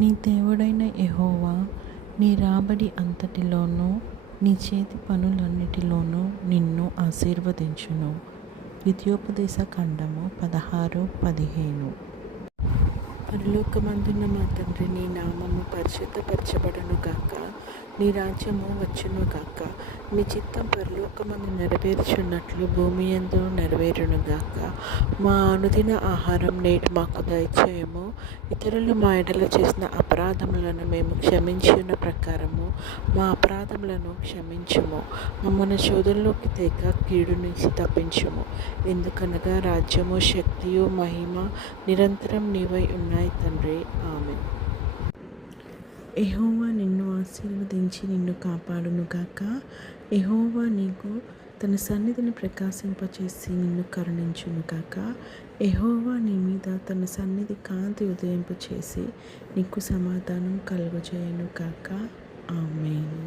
నీ దేవుడైన యెహోవా నీ రాబడి అంతటిలోనూ నీ చేతి పనులన్నిటిలోనూ నిన్ను ఆశీర్వదించును. ద్వితీయోపదేశ ఖండము 16:15. పరలోకమందున్న మా తండ్రి, నీ నామము పరిశుద్ధపరచబడును గాక. నీ రాజ్యము వచ్చును గాక. నీ చిత్తం పరలోకమందు నెరవేర్చున్నట్లు భూమి యందు నెరవేరును గాక. మా అనుదిన ఆహారం నేడు మాకు దయచేయము. ఇతరులు మా ఎడల చేసిన అపరాధములను మేము క్షమించిన ప్రకారము మా అపరాధములను క్షమించుము. మమ్మల్ని శోధనలోకి తేక కీడు నుంచి తప్పించుము. ఎందుకనగా రాజ్యము, శక్తియు, మహిమ నిరంతరం నీవై ఉన్నాయి తండ్రి. ఆమేన్. యెహోవా నిన్ను ఆశీర్వదించి నిన్ను కాపాడునుగాక. యెహోవా నీకు తన సన్నిధిని ప్రకాశింపచేసి నిన్ను కరుణించునుగాక. యెహోవా నీ మీద తన సన్నిధి కాంతి ఉదయింపచేసి నీకు సమాధానం కలుగజేయునుగాక. ఆమేన్.